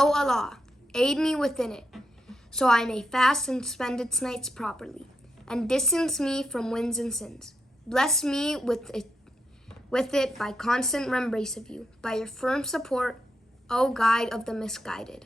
O Allah, aid me within it, so I may fast and spend its nights properly, and distance me from winds and sins. Bless me with it by constant remembrance of you, by your firm support, O guide of the misguided.